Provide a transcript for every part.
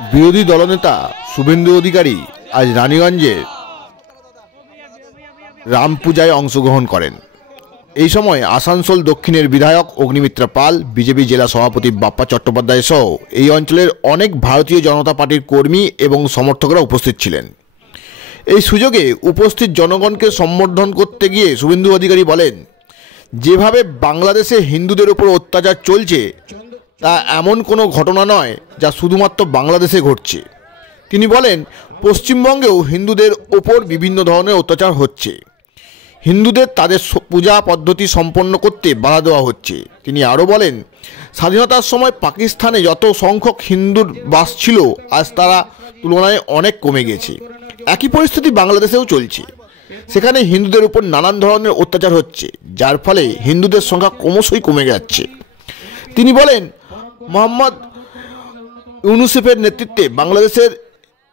বিরোধী দলনেতা শুভেন্দু অধিকারী আজ রানীগঞ্জে রাম পূজায় অংশগ্রহণ করেন। এই সময় আসানসোল দক্ষিণের বিধায়ক অগ্নিমিত্রা পাল, বিজেপি জেলা সভাপতি বাপ্পা চট্টোপাধ্যায় সহ এই অঞ্চলের অনেক ভারতীয় জনতা পার্টির কর্মী এবং সমর্থকরা উপস্থিত ছিলেন। এই সুযোগে উপস্থিত জনগণকে সম্বোধন করতে গিয়ে শুভেন্দু অধিকারী বলেন, যেভাবে বাংলাদেশে হিন্দুদের উপর অত্যাচার চলছে তা এমন কোনো ঘটনা নয় যা শুধুমাত্র বাংলাদেশে ঘটছে। তিনি বলেন, পশ্চিমবঙ্গেও হিন্দুদের ওপর বিভিন্ন ধরনের অত্যাচার হচ্ছে। হিন্দুদের তাদের পূজা পদ্ধতি সম্পন্ন করতে বাধা দেওয়া হচ্ছে। তিনি আরও বলেন, স্বাধীনতার সময় পাকিস্তানে যত সংখ্যক হিন্দুর বাস ছিল আজ তারা তুলনায় অনেক কমে গেছে। একই পরিস্থিতি বাংলাদেশেও চলছে। সেখানে হিন্দুদের উপর নানান ধরনের অত্যাচার হচ্ছে, যার ফলে হিন্দুদের সংখ্যা ক্রমশই কমে যাচ্ছে। তিনি বলেন, মোহাম্মদ ইউনুসেফের নেতৃত্বে বাংলাদেশের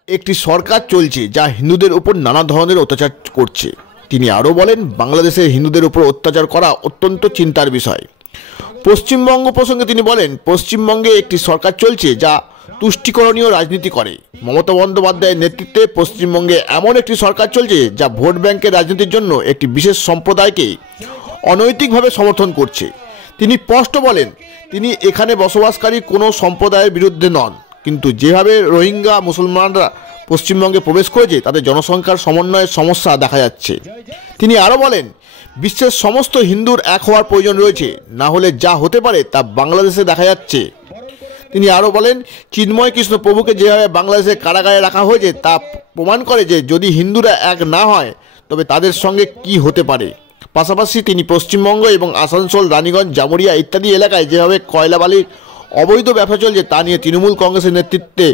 একটি সরকার চলছে যা হিন্দুদের উপর নানা ধরনের অত্যাচার করছে। তিনি আরও বলেন, বাংলাদেশের হিন্দুদের উপর অত্যাচার করা অত্যন্ত চিন্তার বিষয়। পশ্চিমবঙ্গ প্রসঙ্গে তিনি বলেন, পশ্চিমবঙ্গে একটি সরকার চলছে যা তুষ্টিকরণীয় রাজনীতি করে। মমতা বন্দ্যোপাধ্যায়ের নেতৃত্বে পশ্চিমবঙ্গে এমন একটি সরকার চলছে যা ভোট ব্যাংকের রাজনীতির জন্য একটি বিশেষ সম্প্রদায়কে অনৈতিকভাবে সমর্থন করছে। তিনি স্পষ্ট বলেন, তিনি এখানে বসবাসকারী কোনো সম্প্রদায়ের বিরুদ্ধে নন, কিন্তু যেভাবে রোহিঙ্গা মুসলমানরা পশ্চিমবঙ্গে প্রবেশ করেছে তাদের জনসংখ্যার সমন্বয়ের সমস্যা দেখা যাচ্ছে। তিনি আরও বলেন, বিশ্বের সমস্ত হিন্দুর এক হওয়ার প্রয়োজন রয়েছে, না হলে যা হতে পারে তা বাংলাদেশে দেখা যাচ্ছে। তিনি আরও বলেন, চিন্ময় কৃষ্ণ প্রভুকে যেভাবে বাংলাদেশে কারাগারে রাখা হয়েছে তা প্রমাণ করে যে যদি হিন্দুরা এক না হয় তবে তাদের সঙ্গে কি হতে পারে। পাশাপাশি তিনি পশ্চিমবঙ্গ এবং আসানসোল, রানীগঞ্জ, জামুরিয়া ইত্যাদি এলাকায় যেভাবে কয়লা বালির অবৈধ ব্যবসা চলছে তা নিয়ে তৃণমূল কংগ্রেসের নেতৃত্বে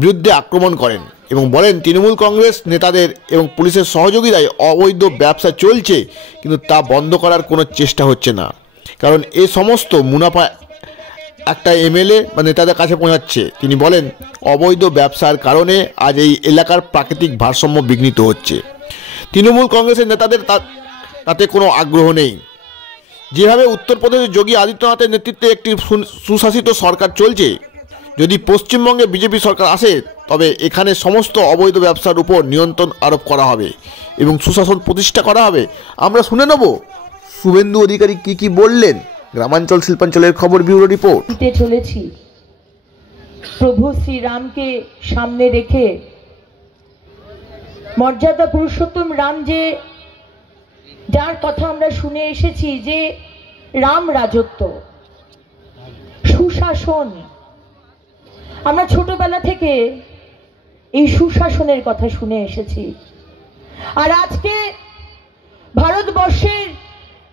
বিরুদ্ধে আক্রমণ করেন এবং বলেন, তৃণমূল কংগ্রেস নেতাদের এবং পুলিশের সহযোগিতায় অবৈধ ব্যবসা চলছে, কিন্তু তা বন্ধ করার কোনো চেষ্টা হচ্ছে না, কারণ এ সমস্ত মুনাফা একটা এমএলএ বা নেতাদের কাছে পৌঁছাচ্ছে। তিনি বলেন, অবৈধ ব্যবসার কারণে আজ এই এলাকার প্রাকৃতিক ভারসাম্য বিঘ্নিত হচ্ছে। তৃণমূল কংগ্রেসের নেতাদের তাতে কোনো আগ্রহ নেই। যেভাবে উত্তরপ্রদেশের যোগী আদিত্যনাথের নেতৃত্বে একটি সুশাসিত সরকার চলছে, যদি পশ্চিমবঙ্গে বিজেপি সরকার আসে তবে এখানে সমস্ত অবৈধ ব্যবসার উপর নিয়ন্ত্রণ আরোপ করা হবে এবং সুশাসন প্রতিষ্ঠা করা হবে। আমরা শুনে নেব শুভেন্দু অধিকারী কি বললেন। গ্রামাঞ্চল শিল্পাঞ্চলের খবর, ব্যুরো রিপোর্ট। চলেছি প্রভু শ্রীরামকে সামনে রেখে, মর্যাদা পুরুষোত্তম রাম যার কথা আমরা শুনে এসেছি, যে রাম রাজত্ব, সুশাসন, আমরা ছোটবেলা থেকে এই সুশাসনের কথা শুনে এসেছি। আর আজকে ভারতবর্ষের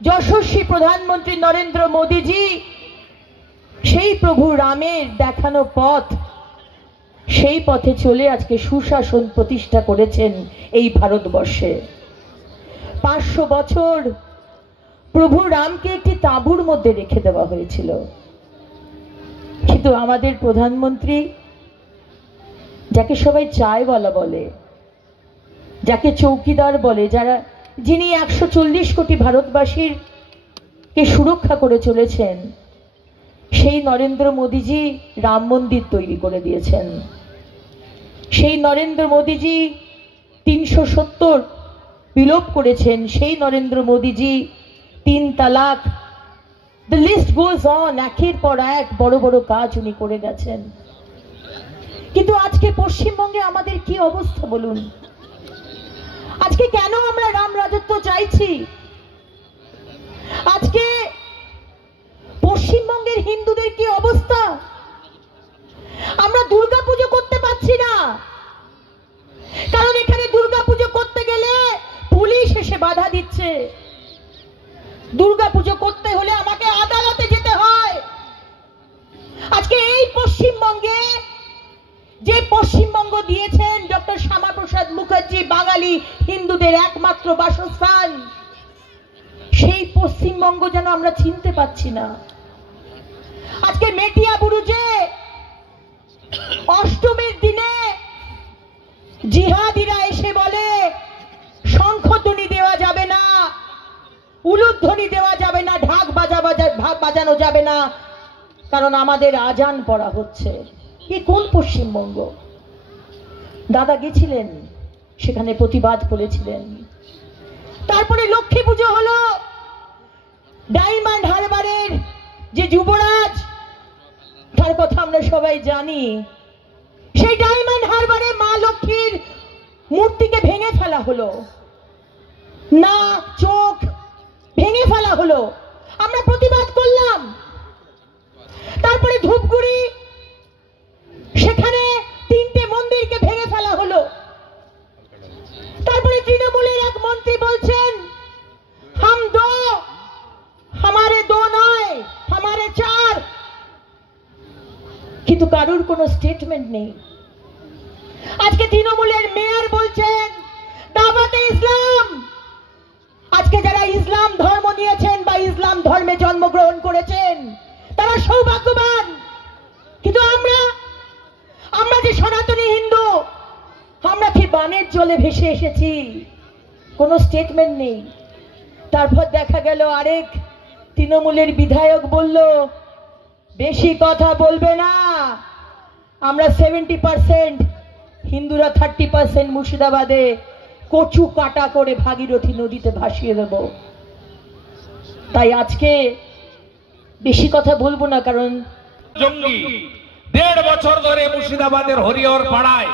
যশস্বী প্রধানমন্ত্রী নরেন্দ্র মোদীজি সেই প্রভু রামের দেখানো পথ, সেই পথে চলে আজকে সুশাসন প্রতিষ্ঠা করেছেন এই ভারতবর্ষে। 500 বছর প্রভু রামকে একটি তাঁবুর মধ্যে রেখে দেওয়া হয়েছিল, কিন্তু আমাদের প্রধানমন্ত্রী, যাকে সবাই চায়ওয়ালা বলে, যাকে চৌকিদার বলে, যিনি 140 কোটি ভারতবাসীর কে সুরক্ষা করে চলেছেন, সেই নরেন্দ্র মোদীজি রাম মন্দির তৈরি করে দিয়েছেন। সেই নরেন্দ্র মোদীজি 370 বিলোপ করেছেন। সেই নরেন্দ্র মোদীজি 3 তালাক, দ্য লিস্ট গোজ অন, একের পর এক বড় বড় কাজ উনি করে গেছেন। কিন্তু আজকে পশ্চিমবঙ্গে আমাদের কি অবস্থা বলুন? আজকে কেন আমরা রাম রাজত্ব চাইছি? আজকে পশ্চিমবঙ্গের হিন্দুদের কি অবস্থা? আমরা দুর্গাপুজো করতে পারছি না, কারণ এখানে দুর্গাপুজো করতে গেলে পুলিশ এসে বাধা দিচ্ছে। দুর্গাপুজো করতে হলে আমাকে আদালতে যেতে হয়। আজকে এই পশ্চিমবঙ্গে, যে পশ্চিমবঙ্গ দিয়েছেন ডক্টর শ্যামাপ্রসাদ মুখার্জি বাঙালি হিন্দুদের একমাত্র বাসস্থান, সেই পশ্চিমবঙ্গ যেন আমরা চিনতে পাচ্ছি না। আজকে মেটিয়াবুরুজে অষ্টমীর দিনে জিহাদিরা এসে বলে শঙ্খধ্বনি দেওয়া যাবে না, উলুধ্বনি দেওয়া যাবে না, ঢাক বাজানো যাবে না, কারণ আমাদের আজান পড়া হচ্ছে। কি কোন পশ্চিমবঙ্গ? দাদা গেছিলেন, সেখানে প্রতিবাদ করেছিলেন। তারপরে লক্ষ্মী পুজো হলো, ডায়মন্ড হারবারের যে যুবরাজ, তার কথা আমরা সবাই জানি, সেই ডায়মন্ড হারবারে মা লক্ষ্মীর মূর্তিকে ভেঙে ফেলা হলো, নাক চোখ ভেঙে ফেলা হলো। আমরা প্রতিবাদ করলাম। তারপরে ধূপগুড়ি, সেখানে 3টে মন্দিরকে ভেঙে ফেলা হলো। তারপরে তৃণমূলের এক মন্ত্রী বলছেন, হাম দো, হামারে দো নয়, হামারে 4। কিন্তু কারুর কোনো স্টেটমেন্ট নেই। আজকে তৃণমূলের মেয়র বলছেন দাওয়াতে ইসলাম। আজকে যারা ইসলাম ধর্ম নিয়েছেন বা ইসলাম ধর্মে জন্মগ্রহণ করেছেন তারা সৌভাগ্যবান। কিন্তু আমরা যে সনাতনী হিন্দু, আমরা কি বানের জলে ভেসে এসেছি? কোনো স্টেটমেন্ট নেই। তারপর দেখা গেল আরেক তৃণমূলের বিধায়ক বলল, বেশি কথা বলবে না, আমরা 70% হিন্দুরা 30% মুর্শিদাবাদে কচু কাটা করে ভাগীরথী নদীতে ভাসিয়ে দেব। তাই আজকে বেশি কথা বলবো না, কারণ জঙ্গি 1.5 বছর ধরে মুর্শিদাবাদের হরিহর পাড়ায়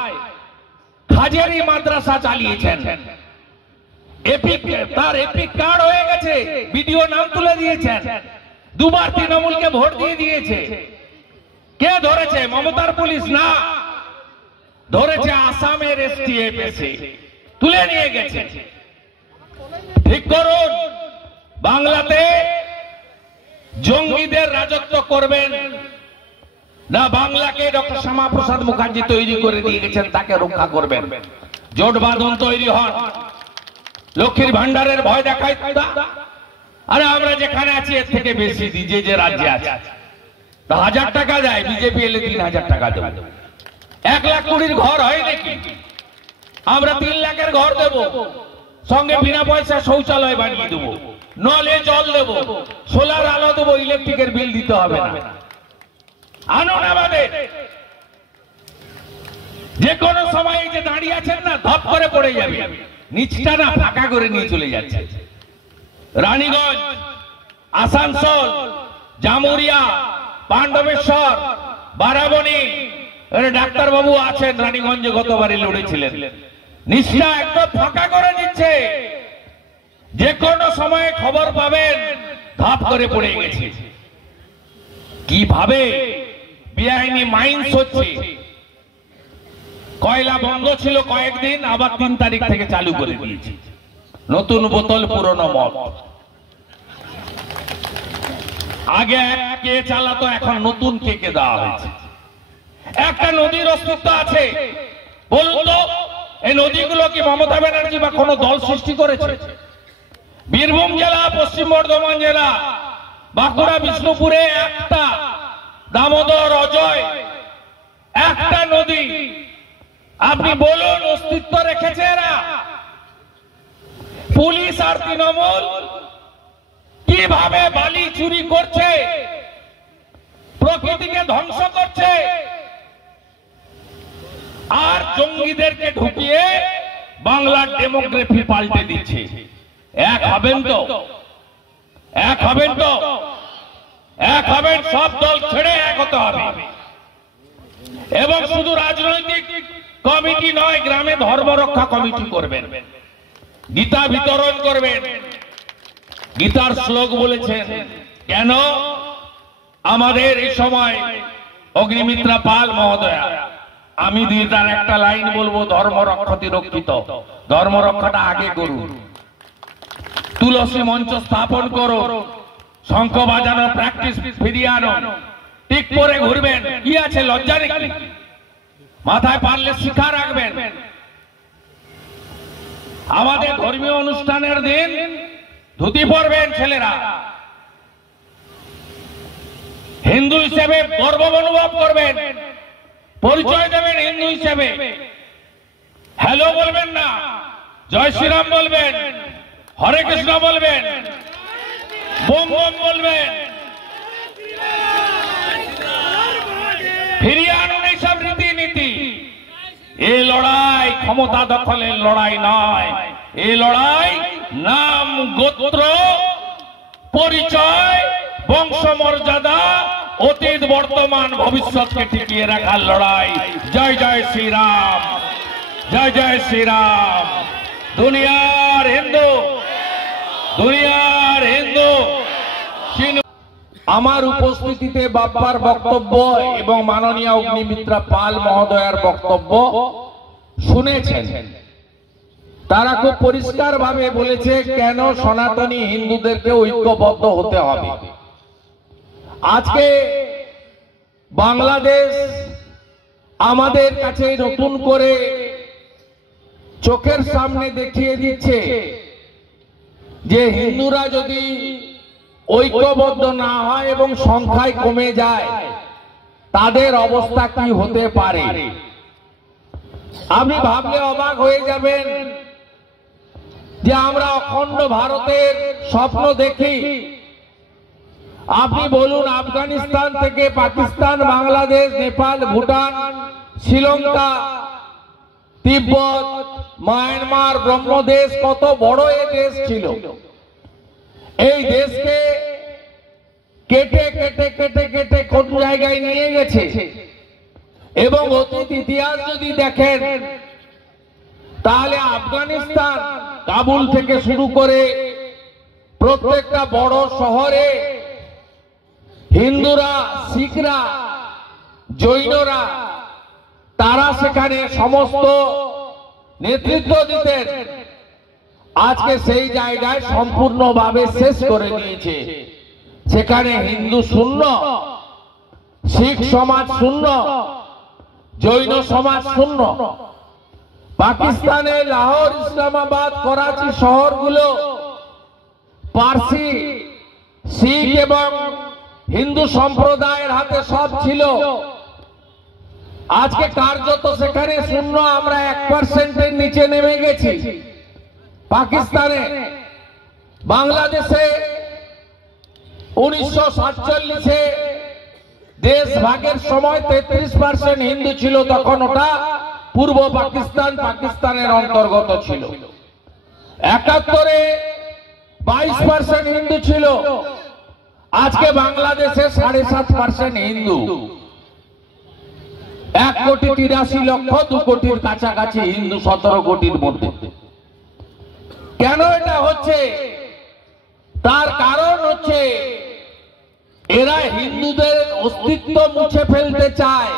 হাজারি মাদ্রাসা চালিয়েছেন। এপিক কার্ড হয়ে গেছে, ভিডিও নাম তুলে দিয়েছেন। 2বার তৃণমূলকে ভোট দিয়ে দিয়েছে। কে ধরেছে? মমতার পুলিশ না, ধরেছে আসামের এসটিএফএসি, তুলে নিয়ে গেছে। ঠিক করুন, বাংলাতে জঙ্গিদের রাজত্ব করবেন না বাংলাকে ডক্টর শ্যামাপ্রসাদ মুখার্জি তৈরি করে দিয়ে গেছেন, তাকে রক্ষা করবেন। জোট বাঁধন তৈরি হন, লক্ষ্মীর ভান্ডারের ভয় দেখায়। আরে আমরা যেখানে আছি এর থেকে বেশি যে রাজ্যে আছে। 1000 টাকা দেয়, বিজেপি এলে 3000 টাকা দেবে। 1,20,000 ঘর হয় নাকি? আমরা 3 লাখের ঘর দেব, সঙ্গে বিনা পয়সা শৌচালয় বানিয়ে দেবো, নলে জল দেবো, সোলার আলো দেবো, ইলেকট্রিকের বিল দিতে হবে না। আনুন আমাদের। যে কোনো সময় এই যে দাঁড়িয়ে আছেন না, ধপ করে পড়ে যাবে, নিচটা না ফাঁকা করে নিয়ে চলে যাচ্ছে। রানীগঞ্জ, আসানসোল, জামুরিয়া, পাণ্ডবেশ্বর, বারাবণী, ডাক্তার বাবু আছেন রানীগঞ্জে, গতবারই লড়েছিলেন। নিচটা একদম ফাঁকা করে দিচ্ছে, যে কোনো সময় খবর পাবেন ধপ করে পড়ে গেছে। কিভাবে বেআইনি মাইন্স হচ্ছে। কয়লা বন্ধ ছিল কয়েকদিন, আবার 3 তারিখ থেকে চালু করে দিয়েছে। নতুন বোতল পুরনো মদ। আগে কে চালাতো, এখন নতুন কে দেওয়া হয়েছে। একটা নদীর অস্তিত্ব আছে, বলুন তো এই নদীগুলো কি মমতা ব্যানার্জি বা কোন দল সৃষ্টি করেছে? বীরভূম জেলা, পশ্চিম বর্ধমান জেলা, বাঁকুড়া, বিষ্ণুপুরে একটা, দামোদর, অজয় একটা নদী। আপনি বলুন অস্তিত্ব রেখেছে এরা? পুলিশ আর তৃণমূল কিভাবে বালি চুরি করছে, প্রকৃতিকে ধ্বংস করছে, আর জঙ্গিদেরকে ঢুকিয়ে বাংলার ডেমোগ্রাফি পাল্টে দিচ্ছে। এক হবেন তো? এক হবেন তো? এক হবেন, সব দল ছেড়ে এক হতে হবে। এবং শুধু রাজনৈতিক কমিটি নয়, গ্রামে ধর্ম রক্ষা কমিটি করবেন, গীতা বিতরণ করবেন। গীতার শ্লোক বলেছেন কেন? আমাদের এই সময় অগ্নিমিত্রা পাল মহোদয়া, আমি গীতার একটা লাইন বলবো, ধর্ম রক্ষতি রক্ষিত। ধর্ম রক্ষাটা আগে করুন, তুলসী মঞ্চ স্থাপন করুন, শঙ্খ বাজানোর প্র্যাকটিস ফিরিয়ে আনুন। টিক পরে ঘুরবেন, কি আছে লজ্জা নাকি? মাথায় পারলে শিখা রাখবেন। আমাদের ধর্মীয় অনুষ্ঠানের দিন ধুতি পরবেন ছেলেরা, হিন্দু হিসেবে গর্ব অনুভব করবেন, পরিচয় দেবেন হিন্দু হিসেবে। হ্যালো বলবেন না, জয় শ্রীরাম বলবেন, হরে কৃষ্ণ বলবেন, বোম বোম বলবেন। ফিরিয়ে আনুন এই এই লড়াই ক্ষমতা দখলের লড়াই নয়, এই লড়াই নাম, গোত্র, পরিচয়, বংশমর্যাদা, অতীত, বর্তমান, ভবিষ্যৎকে টিকিয়ে রাখার লড়াই। জয় জয় শ্রীরাম, জয় জয় শ্রীরাম। দুনিয়ার হিন্দু, দুনিয়ার হিন্দু। আমার উপস্থিতিতে বাপ্পার বক্তব্য এবং মাননীয় অগ্নিমিত্রা পাল মহোদয়ার বক্তব্য শুনেছেন। তারা খুব পরিষ্কার ভাবে বলেছে কেন সনাতনী হিন্দুদেরকে ঐক্যবদ্ধ হতে হবে। আজকে বাংলাদেশ আমাদের কাছে নতুন করে চোখের সামনে দেখিয়ে দিচ্ছে যে হিন্দুরা যদি ঐক্যবদ্ধ না হয় এবং সংখ্যায় কমে যায় তাদের অবস্থা কি হতে পারে। আপনি ভাবলে অবাক হয়ে যাবেন যে আমরা অখণ্ড ভারতের স্বপ্ন দেখি। আপনি বলুন আফগানিস্তান থেকে পাকিস্তান, বাংলাদেশ, নেপাল, ভুটান, শ্রীলঙ্কা, তিব্বত, মায়ানমার, ব্রহ্মদেশ, কত বড় এই দেশ ছিল। এই দেশকে কেটে কেটে কেটে কেটে কোন জায়গায় নিয়ে গেছে। এবং অতীত ইতিহাস যদি দেখেন তাহলে আফগানিস্তান, কাবুল থেকে শুরু করে প্রত্যেকটা বড় শহরে হিন্দুরা, শিখরা, জৈনরা তারা সেখানে সমস্ত নেতৃত্ব দিতেন। আজকে সেই জায়গায় সম্পূর্ণভাবে শেষ করে নিয়েছে। সেখানে হিন্দু শূন্য, শিখ সমাজ শূন্য, জৈন সমাজ শূন্য। পাকিস্তানে লাহোর, ইসলামাবাদ, করাচি শহরগুলো পার্সি, শিখ এবং হিন্দু সম্প্রদায়ের হাতে সব ছিল। আজকে কার্যত সেখানে শূন্য। আমরা 1% নিচে নেমে গেছি। পাকিস্তানে, বাংলাদেশে 1947-এ দেশ ভাগের সময় 33% হিন্দু ছিল। তখন ওটা পূর্ব পাকিস্তান, পাকিস্তানের অন্তর্গত ছিল। 71-এ 22% হিন্দু ছিল। আজকে বাংলাদেশে 7.5% হিন্দু। 1,83,00,000, 2 কোটির কাছাকাছি হিন্দু 17 কোটির মধ্যে। কেন এটা হচ্ছে? তার কারণ হচ্ছে এরা হিন্দুদের অস্তিত্ব মুছে ফেলতে চায়।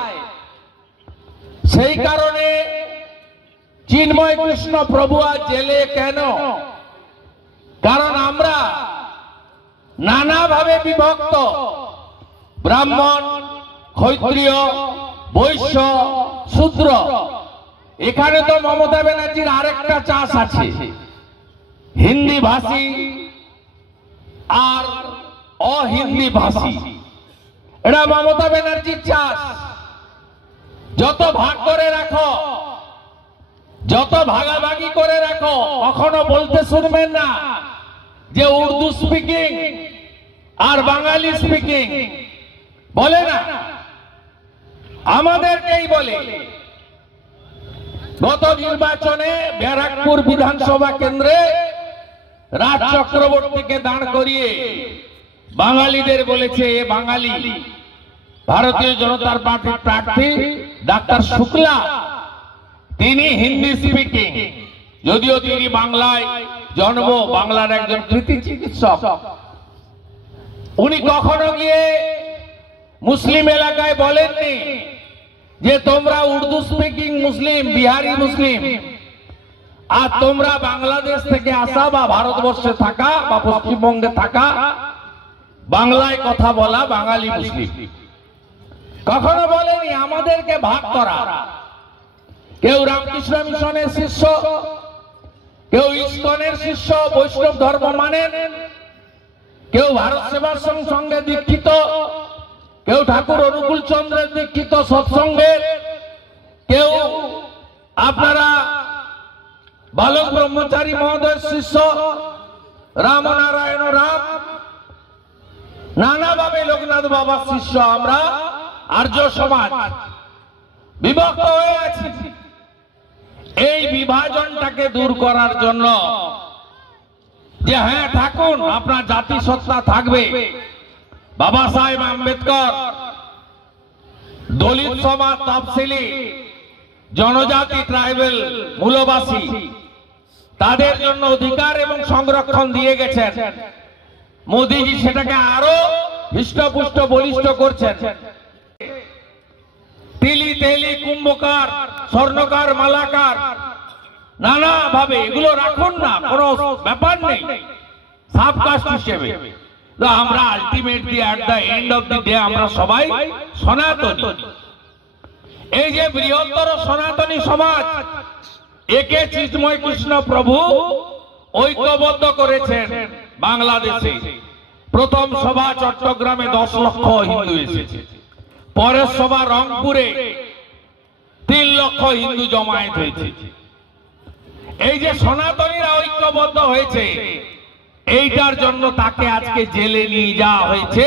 সেই কারণে চিন্ময় কৃষ্ণ প্রভু আজ জেলে কেন? কারণ আমরা নানাভাবে বিভক্ত। ব্রাহ্মণ, ক্ষত্রিয়, বৈশ্য, শূদ্র। এখানে তো মমতা ব্যানার্জির আরেকটা চাষ আছে, হিন্দি ভাষী আর অহিন্দি ভাষী। এটা মমতা ব্যানার্জির চাষ। যত ভাগ করে রাখো, যত ভাগাভাগি করে রাখো, কখনো বলতে শুনবেন না যে উর্দু স্পিকিং আর বাঙালি স্পিকিং। বলে না, আমাদেরকেই বলে। গত নির্বাচনে ব্যারাকপুর বিধানসভা কেন্দ্রে রাজ চক্রবর্তীকে দাঁড় করিয়ে বাঙালিদের বলেছে এ বাঙালি। ভারতীয় জনতা পার্টির প্রার্থী ডাক্তার শুক্লা, তিনি হিন্দি স্পিকিং, যদিও তিনি বাংলায় জন্ম, বাংলার একজন কৃতি চিকিৎসক। উনি কখনো গিয়ে মুসলিম এলাকায় বলেননি যে তোমরা উর্দু স্পিকিং মুসলিম, বিহারি মুসলিম, আর তোমরা বাংলাদেশ থেকে আসা বা ভারতবর্ষে থাকা বা পশ্চিমবঙ্গে থাকা বাংলায় কথা বলা বাঙালি মুসলিম। কখনো বলেনি আমাদেরকে ভাগ করা। কেউ রামকৃষ্ণ মিশনের শিষ্য, কেউ ইস্কনের শিষ্য, বৈষ্ণব ধর্ম মানেন, কেউ ভারত সেবাশ্রম সঙ্গে দীক্ষিত, কেউ ঠাকুর অনুকূল চন্দ্রের দীক্ষিত সৎসঙ্গের, কেউ আপনারা বালক ব্রহ্মচারী মহোদয়ের শিষ্য, রামনারায়ণ রাম, নানাভাবে লোকনাথ বাবার শিষ্য। আমরা আর্য সমাজ বিভক্ত হয়ে আছি। এই বিভাজনটাকে দূর করার জন্য যে হ্যাঁ থাকুন, আপনার জাতিসত্তা থাকবে। বাবা সাহেব আম্বেদকর দলিত সমাজ, তফসিলি জনজাতি, ট্রাইবেল মূলবাসী, তাদের জন্য অধিকার এবং সংরক্ষণ দিয়ে গেছেন। মোদিজি সেটাকে আরো হৃষ্টপুষ্ট বলিষ্ঠ করছেন। তিলি তেলি, কুম্ভকার, স্বর্ণকার, মালাকার, নানা ভাবে এগুলো রাখুন না, কোনো ব্যাপার নেই সাবকাস্ট হিসেবে। তো আমরা ultimately at the end of the day আমরা সবাই সনাতনী। এই যে বৃহত্তর সনাতনী সমাজ, একে চিন্ময় কৃষ্ণ প্রভু ঐক্যবদ্ধ করেছেন বাংলাদেশে। প্রথম সভা চট্টগ্রামে 10 লক্ষ হিন্দু এসেছে, পরের সভা রংপুরে 3 লক্ষ হিন্দু জমায়েত হয়েছে। এই যে সনাতনীরা ঐক্যবদ্ধ হয়েছে, এইটার জন্য তাকে আজকে জেলে নিয়ে যাওয়া হয়েছে।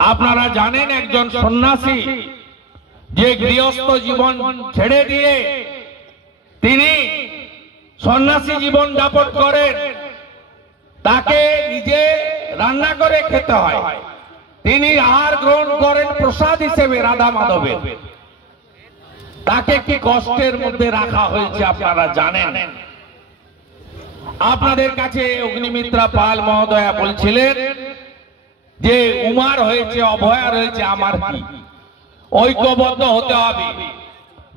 আপনারা জানেন একজন সন্ন্যাসী যে গৃহস্থ জীবন ছেড়ে দিয়ে তিনি সন্ন্যাসী জীবন যাপন করেন, তাকে নিজে রান্না করে খেতে হয়। তিনি আহার গ্রহণ করেন প্রসাদ হিসেবে রাধা মাধবের। তাকে কি কষ্টের মধ্যে রাখা হয়েছে আপনারা জানেন। আপনাদের কাছে অগ্নিমিত্রা পাল মহোদয়া বলছিলেন যে উমার হয়েছে, অভয়া রয়েছে, আমার কি? ঐক্যবদ্ধ হতে হবে।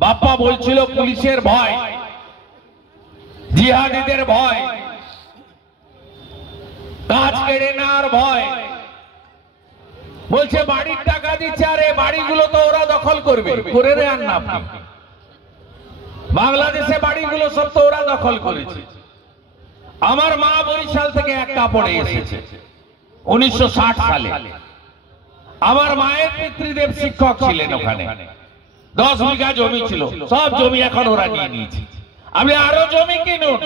বাপ্পা বলছিল পুলিশের ভয়, জিহাদিদের ভয়, কাজ কেড়ে নেওয়ার ভয়। বলছে বাড়ির টাকা দিচ্ছে, আরে বাড়িগুলো তো ওরা দখল করবে, করে নেন না আপনি। বাংলাদেশে বাড়িগুলো সব তো ওরা দখল করেছে। আমার মা বরিশাল থেকে এক কাপড়ে এসেছে 1960 সালে। আমার মায়ের পিতৃদেব শিক্ষক ছিলেন ওখানে। 10 বিঘা জমি ছিল, সব জমি এখন ওরা নিয়ে নিয়েছে। আপনি আরো জমি কিনুন,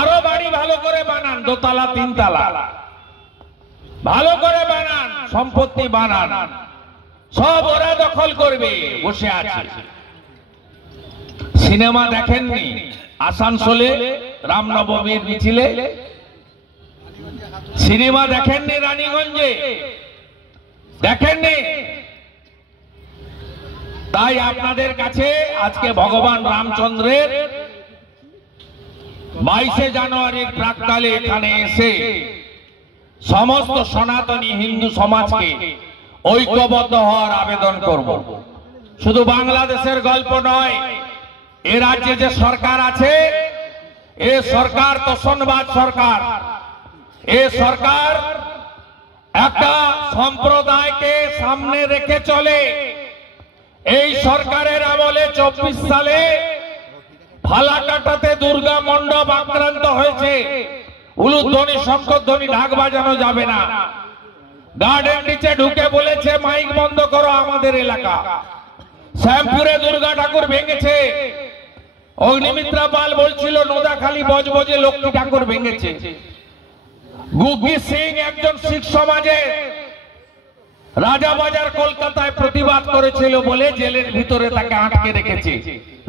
আরো বাড়ি ভালো করে বানান, 2 তলা 3 তলা ভালো করে বানান, সম্পত্তি বানান, সব ওরা দখল করবে, বসে আছে। সিনেমা দেখেননি আসানসোলে রামনবমীর মিছিলে? সিনেমা দেখেননি রানীগঞ্জে? দেখেননি? তাই আপনাদের কাছে আজকে ভগবান রামচন্দ্রের 22শে জানুয়ারির প্রাক্কালে এখানে এসে সমস্ত সনাতনী হিন্দু সমাজকে ঐক্যবদ্ধ হওয়ার আবেদন করব। শুধু বাংলাদেশের গল্প নয়, এ রাজ্যে যে সরকার আছে, এ সরকার তোষণবাদ সরকার। এ সরকার একটা সম্প্রদায়কে সামনে রেখে চলে। এই সরকারের আমলে 24 সালে ফালাকাটাতে দুর্গা মণ্ডপ আক্রান্ত হয়েছে। উলুধ্বনি, শঙ্খধ্বনি, ঢাক বাজানো যাবে না। গার্ডেন নিচে ঢুকে বলেছে মাইক বন্ধ করো আমাদের এলাকা। শ্যামপুরে দুর্গা ঠাকুর ভেঙেছে। অগ্নিমিত্রা পাল বলছিল নোদাখালী বজবজে লক্ষ্মী ঠাকুর ভেঙেছে। গুগ্গি সিং একজন শিখ সমাজে রাজাবাজার কলকাতায় প্রতিবাদ করেছিল বলে জেলের ভিতরে তাকে আটকে রেখেছে।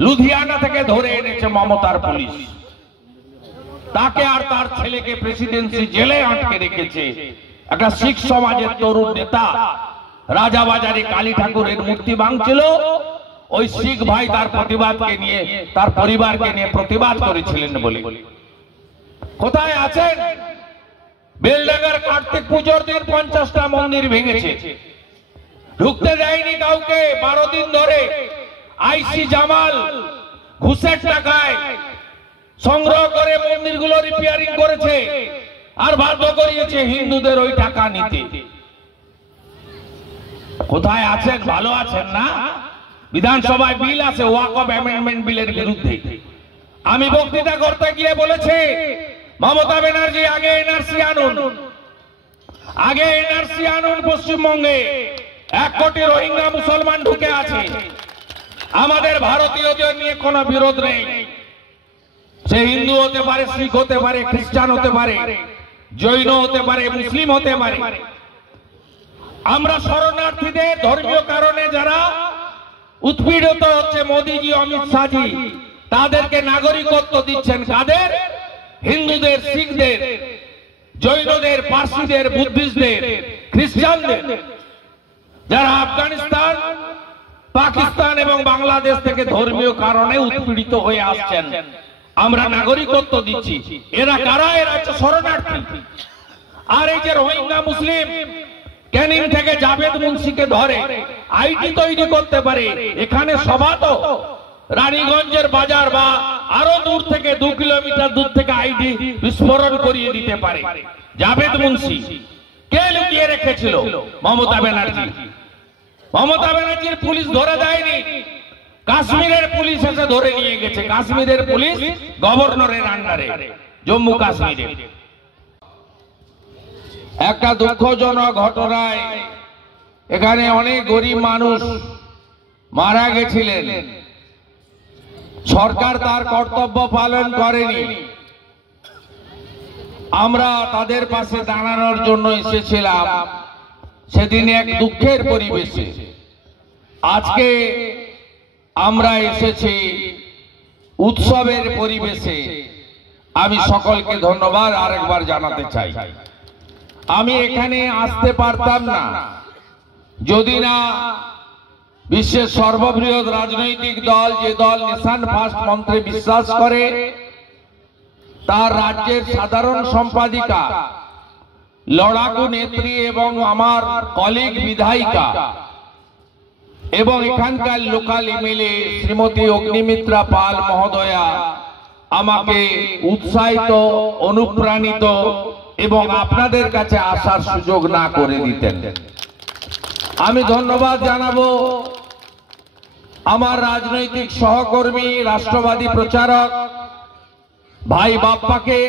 লুধিয়ানা থেকে ধরে এনেছে মমতার পুলিশ। তাকে আর তার ছেলেকে প্রেসিডেন্সি জেলে আটকে রেখেছে। একটা শিখ সমাজের তরুণ নেতা রাজাবাজারে কালী ঠাকুরের মূর্তি ভাঙছিল। ওই শিখ ভাই তার প্রতিবাদকে নিয়ে, তার পরিবারকে নিয়ে প্রতিবাদ করেছিলেন বলে। কোথায় আছেন? বেলডাঙ্গার কার্তিক পুজোর দিন 50টা মন্দির ভেঙেছে, ঢুকতে দেয়নি কাউকে। 12 দিন ধরে আইসি জামাল ঘুষের টাকায় সংগ্রহ করে মন্দিরগুলো রিপেয়ারিং করেছে আর বাধ্য করিয়েছে হিন্দুদের ওই টাকা নিতে। কোথায় আছেন? ভালো আছেন না? বিধানসভায় বিল আছে ওয়াকফ অ্যামেন্ডমেন্ট বিলের বিরুদ্ধে। আমি বক্তৃতা করতে গিয়ে বলেছে মমতা ব্যানার্জি আগে এনআরসি আনুন, আগে এনআরসি আনুন। পশ্চিমবঙ্গে 1 কোটি রোহিঙ্গা মুসলমান ঢুকে আছে। আমাদের ভারতীয়দের নিয়ে কোনো বিরোধ নেই। সে হিন্দু হতে পারে, শিখ হতে পারে, খ্রিস্টান হতে পারে, জৈন হতে পারে, মুসলিম হতে পারে। আমরা শরণার্থীদের ধর্মীয় কারণে যারা উৎপীড়িত হচ্ছে মোদিজি, অমিত শাহজি। তাদেরকে নাগরিকত্ব দিচ্ছেন কাদের? হিন্দুদের, শিখদের, জৈনদের, পার্সিদের, বুদ্ধিস্টদের, খ্রিস্টানদের, যারা আফগানিস্তান, পাকিস্তান এবং বাংলাদেশ থেকে ধর্মীয় কারণে উৎপীড়িত হয়ে আসছেন। আমরা নাগরিকত্ব দিচ্ছি। এরা কারা? এরা হচ্ছে শরণার্থী। আর এই যে রোহিঙ্গা মুসলিম ক্যানিং থেকে জাভেদ মুন্সিকে ধরে আইডি তৈরি করতে পারে, এখানে সভা তো রানীগঞ্জের বাজার বা আরো দূর থেকে 2 কিলোমিটার দূর থেকে আইডি বিস্ফোরণ করিয়ে দিতে পারে। জাভেদ মুন্সি কে লুকিয়ে রেখেছিল? মমতা ব্যানার্জি। মমতা ব্যানার্জির পুলিশ ধরে দেয়নি, কাশ্মীরের পুলিশ এসে ধরে নিয়ে গেছে। কাশ্মীরের পুলিশ গভর্নরের আন্ডারে, জম্মু কাশ্মীরে। একটা দুঃখজনক ঘটনায় এখানে অনেক গরিব মানুষ মারা গেছিলেন। সরকার তার কর্তব্য পালন করেনি। আমরা তাদের পাশে দাঁড়ানোর জন্য এসেছিলাম সেদিন এক দুঃখের পরিবেশে। আজকে আমরা এসেছি উৎসবের পরিবেশে। আমি সকলকে ধন্যবাদ আরেকবার জানাতে চাই। আমি এখানে আসতে পারতাম না যদি না বিশ্বের সর্ববৃহৎ রাজনৈতিক দল, যে দল নেশন ফার্স্ট মন্ত্রে বিশ্বাস করে, তার রাজ্যের সাধারণ সম্পাদিকা, লড়াকু নেত্রী এবং আমার কলিগ বিধায়িকা এবং এখানকার লোকাল এমএলএ শ্রীমতী অগ্নিমিত্রা পাল মহোদয়া আমাকে উৎসাহিত, অনুপ্রাণিত এবং আপনাদের কাছে আসার সুযোগ না করে দিতেন। আমি ধন্যবাদ জানাবো আমার রাজনৈতিক সহকর্মী, রাষ্ট্রবাদী প্রচারক ভাই বাপ্পাকে,